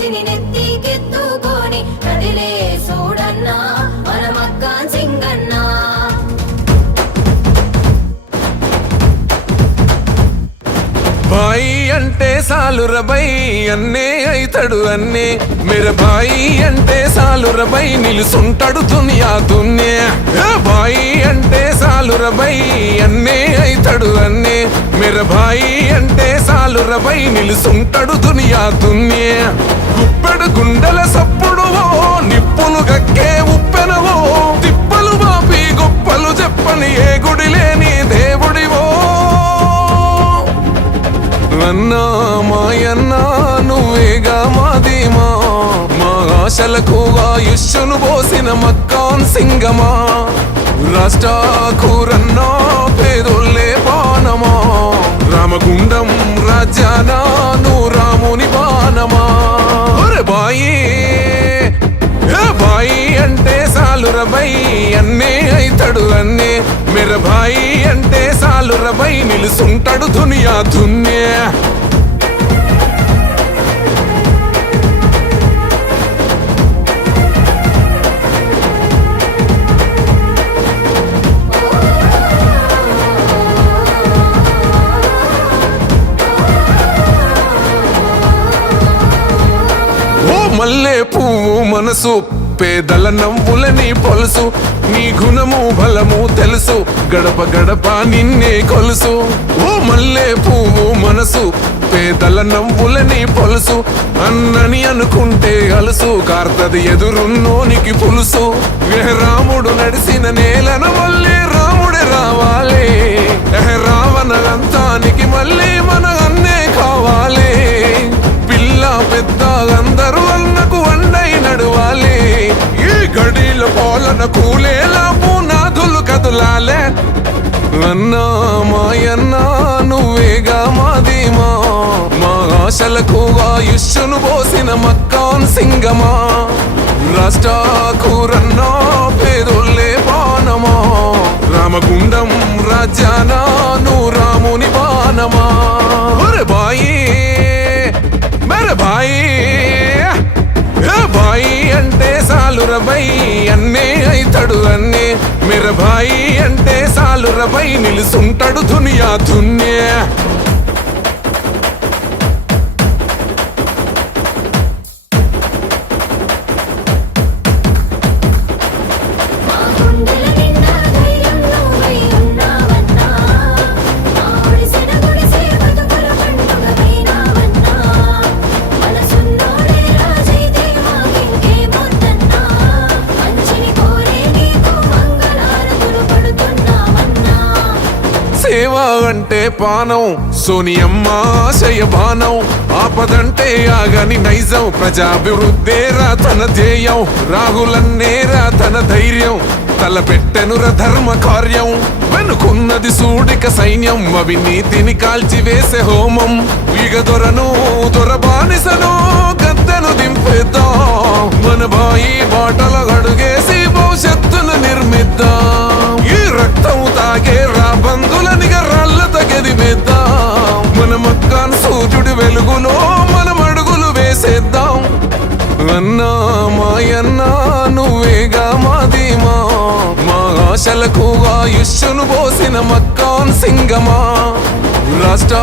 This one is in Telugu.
మంచిని నెత్తికెత్తుకొని కదిలే చూడన్నా మన మక్కాన్ సింగన్నా. బాయి అంటే సాలురబై అన్నే అయితడు అన్నే మేర బాయి అంటే సాలురబై నిలుసుంటాడు దునియా దున్నే. బాయి అంటే సాలురబై అన్నే అయితడు అన్నే మేర బాయి అంటే సాలురబై నిలుసుంటాడు దునియా దున్నే. గుప్పెడు గుండెల సప్పుడువో నిప్పులు గక్కే ఉప్పెనవో తిప్పలు బాపి గొప్పలు చెప్పని ఏ గుడి లేని దేవుడివో. అన్నా మాయన్నా నువ్వేగా మాదీమా మా ఆశలకు ఆయుష్ను పోసిన మక్కాన్ సింగమా. రాష్ట్రాకూరన్నా పేదోళ్ళే పానమా రామగుండం రాజ్యానా నువ్వు రాముని పానమా. బాయి బాయి అంటే సాలురబై అన్నే అయితడు అన్నే మేర బాయి అంటే సాలురబై నిలుసుంటాడు దునియా దున్నే. ఓ మల్లె పువ్వు మనసు పేదల నవ్వులని పొలుసు నీ గుణము బలము తెలుసు గడప గడప నిన్నే కొలుసు. ఓ మల్లె పువ్వు మనసు పేదల నవ్వులని పొలుసు అన్నని అనుకుంటే అలుసు కార్తది ఎదురున్నోనికి పులుసు. రాముడు నడిసిన నేలను మళ్ళీ రాముడే రావాలి రావణ అంతానికి మళ్ళీ మన అన్నే కావాలి. పిల్ల పెద్ద అందరూ అన్నకు అండై నడవాలి ఈ గడిల పాలన కూలేలా పునాదులు కదులాలే. అన్నా మాయన్నా నువ్వేగా మాదీమా మా ఆశలకు ఆయుష్ను పోసిన మక్కాన్ సింగమా. రాష్ట్రాకూరన్నా పేదోళ్ళే పానమా రామగుండం రాజ్యానా నువ్వు రాముని పానమా. బాయి మేర బాయి బాయి అంటే సాలురబై అన్నే అయితడు అన్నే మేర బాయి అంటే సాలురబై నిలుసుంటాడు దునియా దున్నే. సేవ అంటే పానం సోనియమ్మ ఆశయబానం ఆపదంటే ఆగని నైజం ప్రజాభివృద్ధేరా తన ధ్యేయం రాహులన్నేరా తన ధైర్యం తలపెట్టెనుర ధర్మ కార్యం వెనుకున్నది సూడిక సైన్యం అవినీతిని కాల్చివేసే హోమం. ఇగ దొరను దొరబానిసను గద్దెను దింపేద్దాం మన బాయి బాటల అడుగేసి భవిష్యత్తును నిర్మిద్దాం. ఈ రక్తం తాగే రాబందులనిగ రాళ్ళతో గెదిమేద్దాం మన మక్కాన్ సూర్యుడి వెలుగులో మనం అడుగులు వేసేద్దాం. అన్నా మాయన్నా నువ్వేగా మాదీమా మా ఆశలకు ఆయుష్ను పోసిన మక్కాన్ సింగమా. రాష్ట్ర